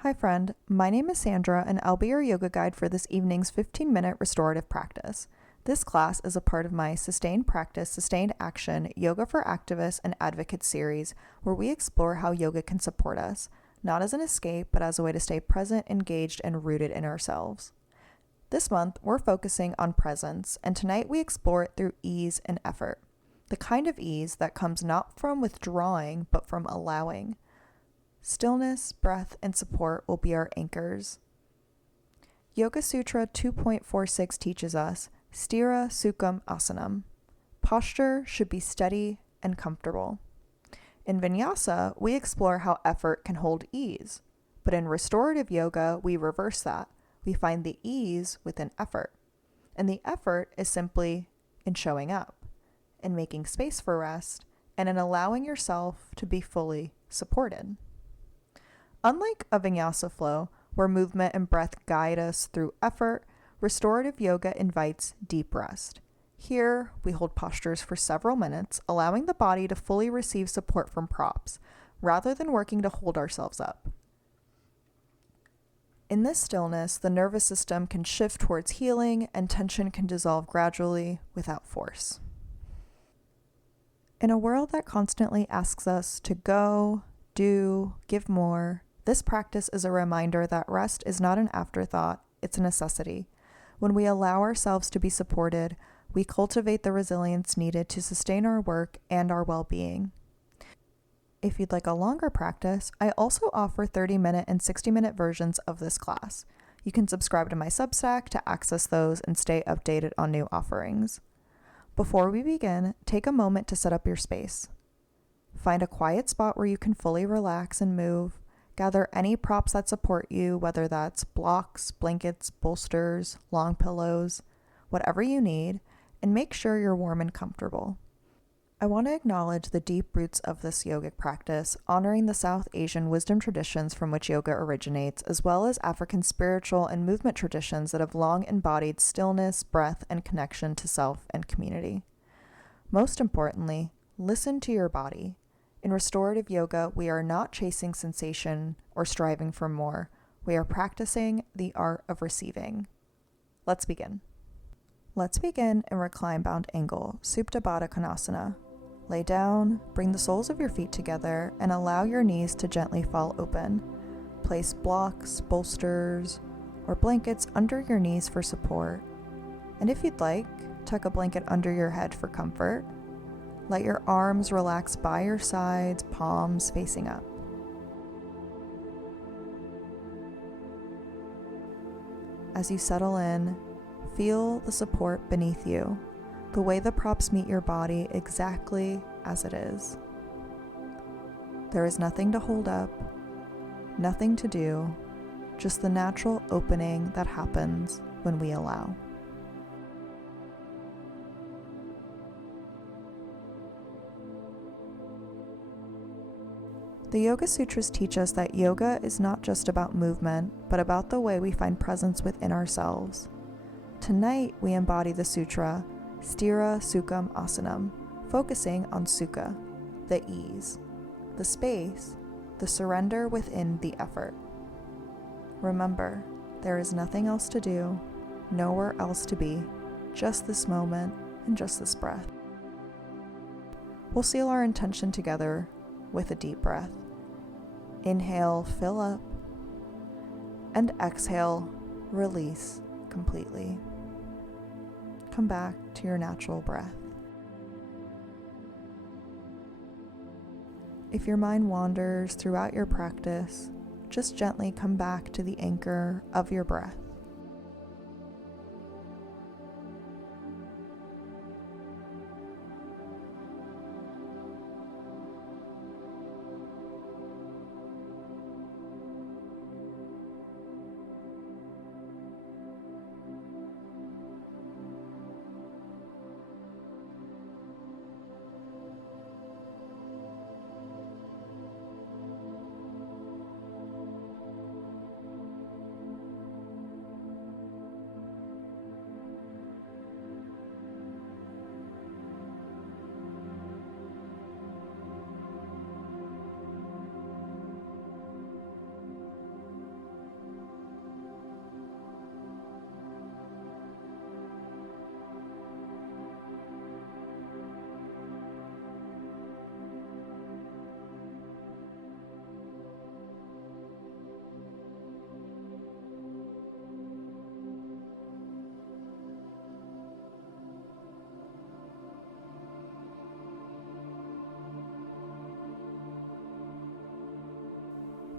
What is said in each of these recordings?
Hi friend, my name is Sandra and I'll be your yoga guide for this evening's 15-minute restorative practice. This class is a part of my Sustained Practice, Sustained Action Yoga for Activists and Advocates series where we explore how yoga can support us, not as an escape, but as a way to stay present, engaged, and rooted in ourselves. This month, we're focusing on presence, and tonight we explore it through ease and effort. The kind of ease that comes not from withdrawing, but from allowing. Stillness, breath, and support will be our anchors. Yoga Sutra 2.46 teaches us Sthira Sukham Asanam. Posture should be steady and comfortable. In Vinyasa, we explore how effort can hold ease. But in restorative yoga, we reverse that. We find the ease within effort. And the effort is simply in showing up, in making space for rest, and in allowing yourself to be fully supported. Unlike a vinyasa flow, where movement and breath guide us through effort, restorative yoga invites deep rest. Here, we hold postures for several minutes, allowing the body to fully receive support from props, rather than working to hold ourselves up. In this stillness, the nervous system can shift towards healing and tension can dissolve gradually without force. In a world that constantly asks us to go, do, give more, this practice is a reminder that rest is not an afterthought, it's a necessity. When we allow ourselves to be supported, we cultivate the resilience needed to sustain our work and our well-being. If you'd like a longer practice, I also offer 30-minute and 60-minute versions of this class. You can subscribe to my Substack to access those and stay updated on new offerings. Before we begin, take a moment to set up your space. Find a quiet spot where you can fully relax and move. Gather any props that support you, whether that's blocks, blankets, bolsters, long pillows, whatever you need, and make sure you're warm and comfortable. I want to acknowledge the deep roots of this yogic practice, honoring the South Asian wisdom traditions from which yoga originates, as well as African spiritual and movement traditions that have long embodied stillness, breath, and connection to self and community. Most importantly, listen to your body. In restorative yoga, we are not chasing sensation or striving for more. We are practicing the art of receiving. Let's begin. Let's begin in recline bound angle, Supta Baddha Konasana. Lay down, bring the soles of your feet together, and allow your knees to gently fall open. Place blocks, bolsters, or blankets under your knees for support. And if you'd like, tuck a blanket under your head for comfort. Let your arms relax by your sides, palms facing up. As you settle in, feel the support beneath you, the way the props meet your body exactly as it is. There is nothing to hold up, nothing to do, just the natural opening that happens when we allow. The Yoga Sutras teach us that yoga is not just about movement, but about the way we find presence within ourselves. Tonight, we embody the sutra, Sthira Sukham Asanam, focusing on Sukha, the ease, the space, the surrender within the effort. Remember, there is nothing else to do, nowhere else to be, just this moment and just this breath. We'll seal our intention together with a deep breath. Inhale, fill up, and exhale, release completely. Come back to your natural breath. If your mind wanders throughout your practice, just gently come back to the anchor of your breath.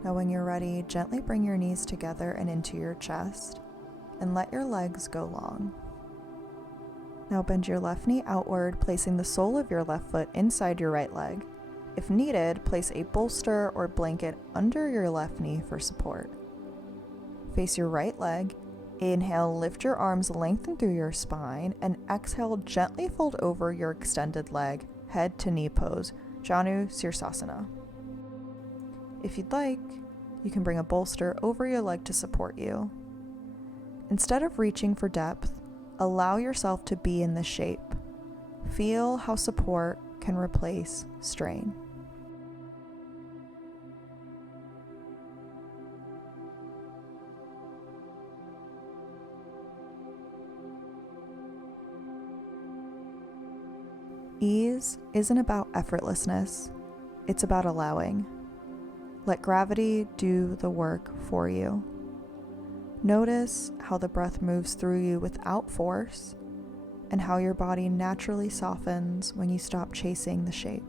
Now when you're ready, gently bring your knees together and into your chest, and let your legs go long. Now bend your left knee outward, placing the sole of your left foot inside your right leg. If needed, place a bolster or blanket under your left knee for support. Face your right leg. Inhale, lift your arms, lengthen through your spine, and exhale, gently fold over your extended leg, head to knee pose, Janu Sirsasana. If you'd like, you can bring a bolster over your leg to support you. Instead of reaching for depth, allow yourself to be in this shape. Feel how support can replace strain. Ease isn't about effortlessness, it's about allowing. Let gravity do the work for you. Notice how the breath moves through you without force, and how your body naturally softens when you stop chasing the shape.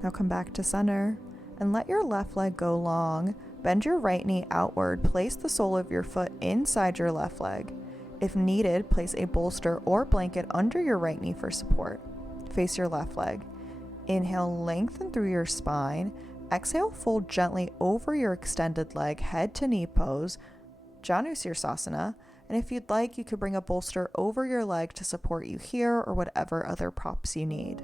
Now come back to center and let your left leg go long. Bend your right knee outward. Place the sole of your foot inside your left leg. If needed, place a bolster or blanket under your right knee for support. Face your left leg. Inhale, lengthen through your spine. Exhale, fold gently over your extended leg, head to knee pose, Janu Sirsasana. And if you'd like, you could bring a bolster over your leg to support you here or whatever other props you need.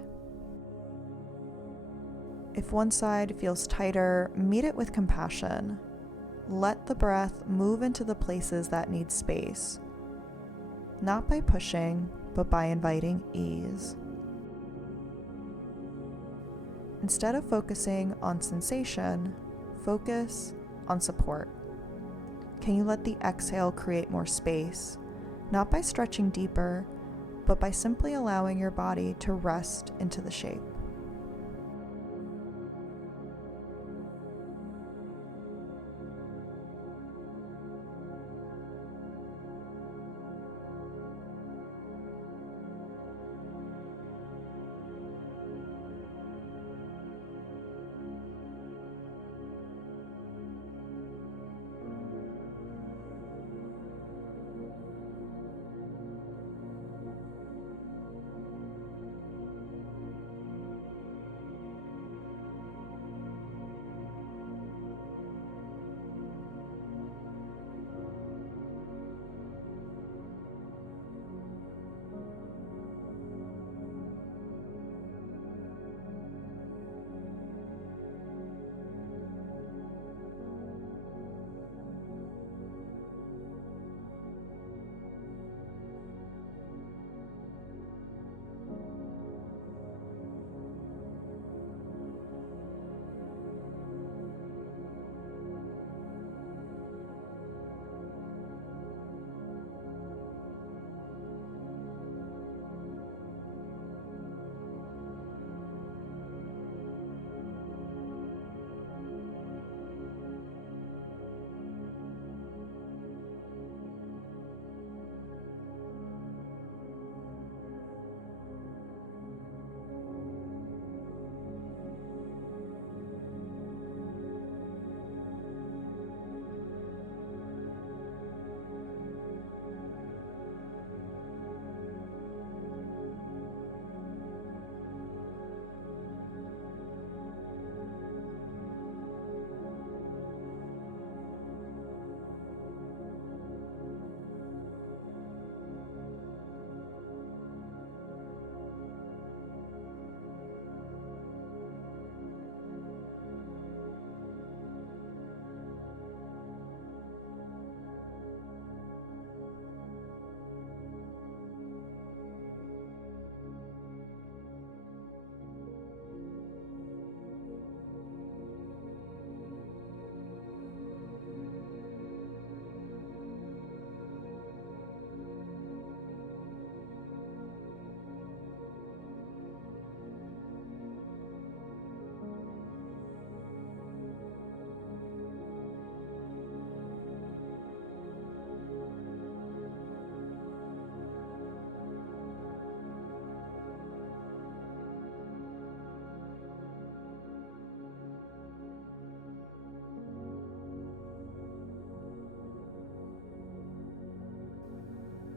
If one side feels tighter, meet it with compassion. Let the breath move into the places that need space, not by pushing, but by inviting ease. Instead of focusing on sensation, focus on support. Can you let the exhale create more space, not by stretching deeper, but by simply allowing your body to rest into the shape?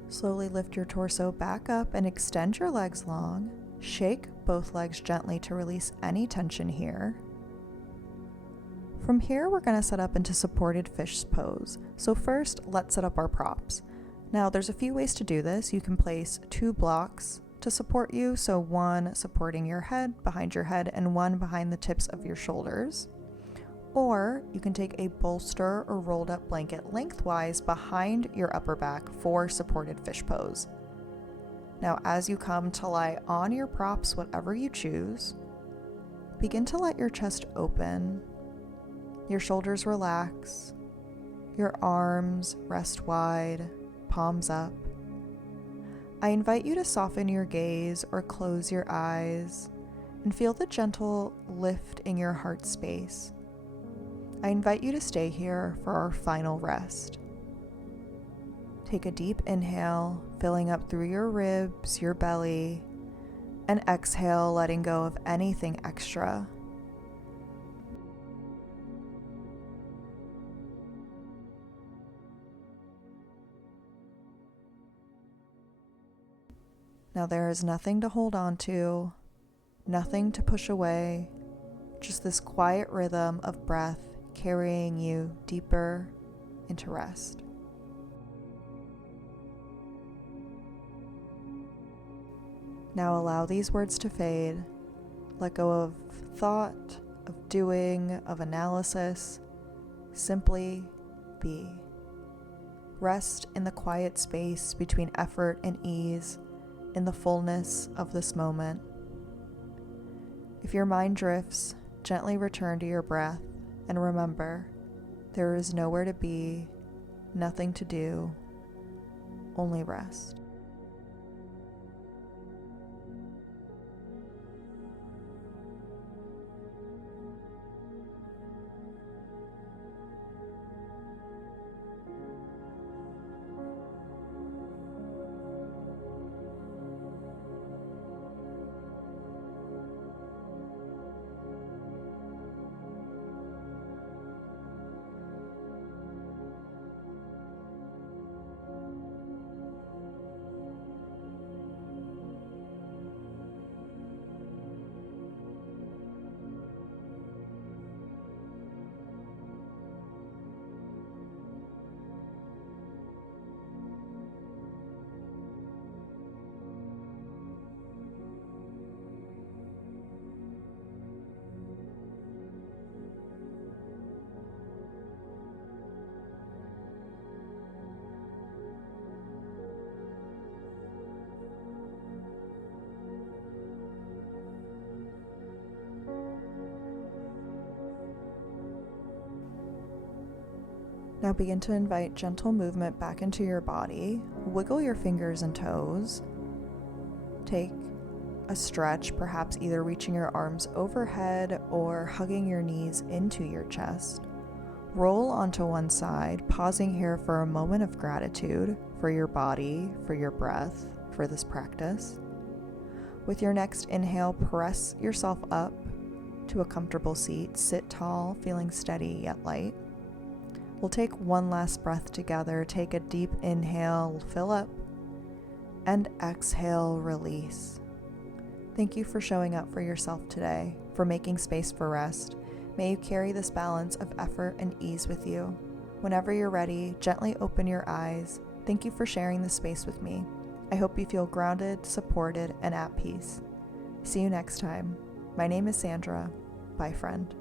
Slowly lift your torso back up and extend your legs long. Shake both legs gently to release any tension here. From here, we're going to set up into supported fish pose. So first, let's set up our props. Now, there's a few ways to do this. You can place 2 blocks to support you, so one supporting your head, behind your head, and one behind the tips of your shoulders. Or you can take a bolster or rolled up blanket lengthwise behind your upper back for supported fish pose. Now, as you come to lie on your props, whatever you choose, begin to let your chest open, your shoulders relax, your arms rest wide, palms up. I invite you to soften your gaze or close your eyes and feel the gentle lift in your heart space. I invite you to stay here for our final rest. Take a deep inhale, filling up through your ribs, your belly, and exhale, letting go of anything extra. Now there is nothing to hold on to, nothing to push away, just this quiet rhythm of breath carrying you deeper into rest. Now allow these words to fade. Let go of thought, of doing, of analysis. Simply be. Rest in the quiet space between effort and ease, in the fullness of this moment. If your mind drifts, gently return to your breath and remember, there is nowhere to be, nothing to do, only rest. Now begin to invite gentle movement back into your body. Wiggle your fingers and toes. Take a stretch, perhaps either reaching your arms overhead or hugging your knees into your chest. Roll onto one side, pausing here for a moment of gratitude for your body, for your breath, for this practice. With your next inhale, press yourself up to a comfortable seat. Sit tall, feeling steady yet light. We'll take one last breath together. Take a deep inhale, fill up, and exhale, release. Thank you for showing up for yourself today, for making space for rest. May you carry this balance of effort and ease with you. Whenever you're ready, gently open your eyes. Thank you for sharing this space with me. I hope you feel grounded, supported, and at peace. See you next time. My name is Sandra. Bye, friend.